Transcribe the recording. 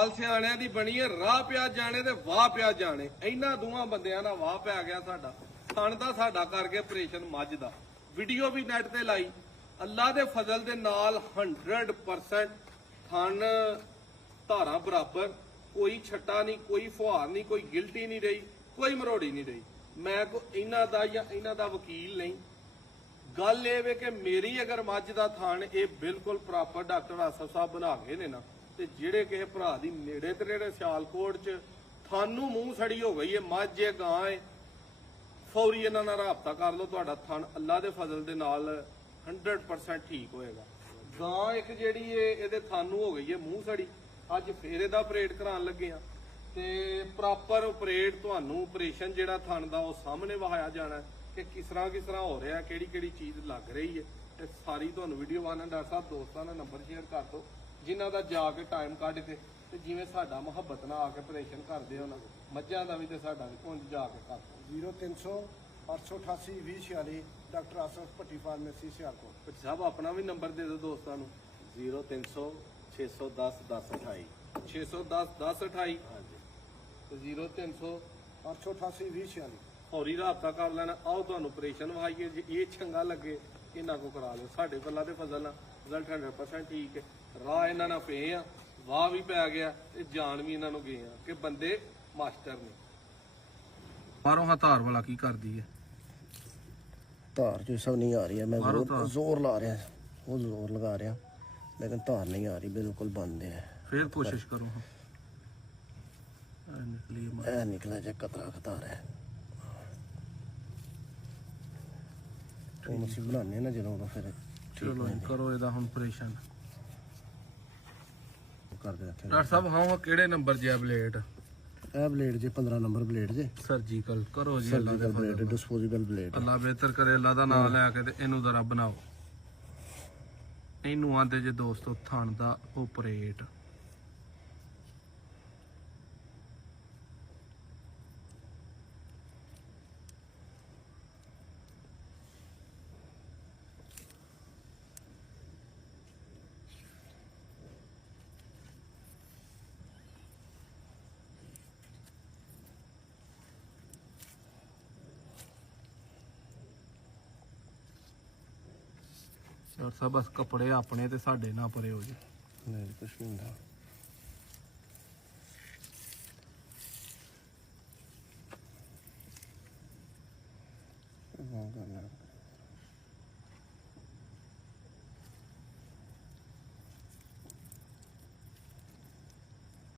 ਗੱਲ ਸਿਆਣਿਆਂ ਦੀ ਬਣੀ ਹੈ, ਰਾਹ ਪਿਆ ਜਾਣੇ ਤੇ ਵਾਹ ਪਿਆ ਜਾਣੇ। ਇਹਨਾਂ ਦੋਵਾਂ ਬੰਦਿਆਂ ਦਾ ਵਾਹ ਪੈ ਗਿਆ ਸਾਡਾ। ਥਣ ਦਾ ਸਾਡਾ ਕਰਕੇ ਆਪਰੇਸ਼ਨ ਮੱਝ ਦਾ ਵੀਡੀਓ ਵੀ ਨੈਟ ਤੇ ਲਾਈ। ਅੱਲਾ ਦੇ ਫਜ਼ਲ ਦੇ ਨਾਲ 100% ਥਣ ਧਾਰਾਂ ਬਰਾਬਰ, ਕੋਈ ਛੱਟਾ ਨਹੀਂ, ਕੋਈ ਫੁਹਾਰ ਨਹੀਂ, ਕੋਈ ਗਿਲਟੀ ਨਹੀਂ ਰਹੀ, ਕੋਈ ਮਰੋੜੀ ਨਹੀਂ ਰਹੀ। ਮੈਂ ਕੋ ਇਹਨਾਂ ਦਾ ਜਾਂ ਇਹਨਾਂ ਦਾ ਵਕੀਲ ਨਹੀਂ। ਗੱਲ ਇਹ ਵੇ ਕਿ ਮੇਰੀ ਅਗਰ ਮੱਝ ਦਾ ਥਣ ਇਹ ਬਿਲਕੁਲ ਪ੍ਰੋਪਰ ਡਾਕਟਰ ਆਸਫ ਸਾਹਿਬ ਬਣਾ ਗਏ ਨੇ ਨਾ, ਤੇ ਜਿਹੜੇ ਕਿਸੇ ਭਰਾ ਦੀ ਨੇੜੇ ਤੇ ਨੇੜੇ ਸਿਆਲਕੋਟ 'ਚ ਥਾਨੂੰ ਮੂੰਹ ਸੜੀ ਹੋ ਗਈ ਹੈ, ਮੱਝ ਹੈ, ਗਾਂ ਹੈ, ਫੌਰੀ ਇਹਨਾਂ ਨਾਲ ਰਾਬਤਾ ਕਰ ਲਓ। ਤੁਹਾਡਾ ਥਣ ਅੱਲਾ ਦੇ ਫਜ਼ਲ ਦੇ ਨਾਲ 100% ਠੀਕ ਹੋਏਗਾ। ਗਾਂ ਇੱਕ ਜਿਹੜੀ ਏ ਇਹਦੇ ਥਾਨੂੰ ਹੋ ਗਈ ਹੈ ਮੂੰਹ ਸੜੀ, ਅੱਜ ਫੇਰ ਇਹਦਾ ਆਪਰੇਟ ਕਰਾਉਣ ਲੱਗੇ ਆ ਤੇ ਪ੍ਰੋਪਰ ਆਪਰੇਟ ਤੁਹਾਨੂੰ ਆਪਰੇਸ਼ਨ ਜਿਹੜਾ ਥਣ ਦਾ ਉਹ ਸਾਹਮਣੇ ਵਹਾਇਆ ਜਾਣਾ ਕਿ ਕਿਸ ਤਰ੍ਹਾਂ ਹੋ ਰਿਹਾ, ਕਿਹੜੀ ਕਿਹੜੀ ਚੀਜ਼ ਲੱਗ ਰਹੀ ਹੈ। ਤੇ ਸਾਰੀ ਤੁਹਾਨੂੰ ਵੀਡੀਓ ਵਾਨਾ ਡਾਕਟਰ ਸਾਹਿਬ ਦੋਸਤਾਂ ਨਾਲ ਨੰਬਰ ਸ਼ੇਅਰ ਕਰ ਦਿਓ ਜਿਨ੍ਹਾਂ ਦਾ ਜਾ ਕੇ ਟਾਈਮ ਕੱਢ ਕੇ ਤੇ ਜਿਵੇਂ ਸਾਡਾ ਮੁਹੱਬਤ ਨਾਲ ਆ ਕੇ ਆਪਰੇਸ਼ਨ ਕਰਦੇ ਉਹਨਾਂ ਮੱਝਾਂ ਦਾ ਵੀ ਤੇ ਸਾਡਾ ਵੀ ਪੁੰਜ ਜਾ ਕੇ ਕਰ ਦਿਓ। 0300 888 2046 ਡਾਕਟਰ ਆਸਫ ਭੱਟੀ ਫਾਰਮੇਸੀ ਸਿਆਲਕੋਟ। ਭੱਟੀ ਸਾਹਿਬ ਆਪਣਾ ਵੀ ਨੰਬਰ ਦੇ ਦਿਓ ਦੋਸਤਾਂ ਨੂੰ। 0300 610 1028 610 1028 ਹਾਂਜੀ ਤੇ 0300 888 2046 ਫੌਰੀ ਰਾਬਤਾ ਕਰ ਲੈਣਾ। ਆਓ ਤੁਹਾਨੂੰ ਆਪਰੇਸ਼ਨ ਵਹਾਈਏ, ਜੇ ਇਹ ਚੰਗਾ ਲੱਗੇ ਇਹਨਾਂ ਕੋ ਕਰਾ ਲਓ। ਸਾਡੇ ਬੱਲਾ ਦੇ ਫਜ਼ਲ ਨਾਲ ਰਿਜ਼ਲਟ 100% ਠੀਕ ਹੈ। ਰਾਹ ਇਹਨਾਂ ਨਾਲ ਪਏ ਆ, ਵਾਹ ਵੀ ਪੈ ਗਿਆ ਤੇ ਜਾਨ ਵੀ ਇਹਨਾਂ ਨੂੰ ਗਏ ਆ ਕਿ ਬੰਦੇ ਮਾਸਟਰ ਨੇ। ਬਾਹਰੋਂ ਹਥਾਰ ਵਾਲਾ ਕੀ ਕਰਦੀ ਹੈ? ਧਾਰ ਜੋ ਸਭ ਨਹੀਂ ਆ ਰਹੀ ਹੈ। मैं मारो धार। जोर ला रहा है, वो जोर लगा रहा लेकिन धार नहीं आ रही, बिल्कुल बंद है। फिर कोशिश करो। निकली ऐ निकला जो कतरा खतार है। तो मसी बनाने ना जो फिर चलो करो ਇਹਦਾ ਹੁਣ ਆਪਰੇਸ਼ਨ कर दे। ਡਾਕਟਰ ਸਾਹਿਬ ਹਾਂ ਕਿਹੜੇ ਨੰਬਰ ਜੇ ਬਲੇਡ? ਇਹ ਬਲੇਡ ਜੇ 15 ਨੰਬਰ ਬਲੇਡ ਜੇ ਸਰਜੀਕਲ ਕਰੋ ਜੀ। ਅੱਲਾ ਦੇ ਸਰਜੀਕਲ ਬਲੇਡ, ਫਜ਼ਲ ਨਾਲ। Disposable blade. ਅੱਲਾ ਬਿਹਤਰ ਕਰੇ, ਅੱਲਾ ਦਾ ਨਾਮ ਲੈ ਕੇ ਤੇ ਇਹਨੂੰ ਜ਼ਰਾ ਬਣਾਓ। ਇਹਨੂੰ ਆਂਦੇ ਜੇ ਦੋਸਤੋ ਥਣ ਦਾ ਆਪਰੇਟ। ਡਾਕਟਰ ਸਾਹਿਬ ਬਸ ਕੱਪੜੇ ਆਪਣੇ ਤੇ ਸਾਡੇ ਨਾ ਪਰੇ ਹੋ ਜੀ। ਨਹੀਂ ਕੁਛ ਨਹੀਂ ਹੁੰਦਾ। ਉਹ ਕਰਨਾ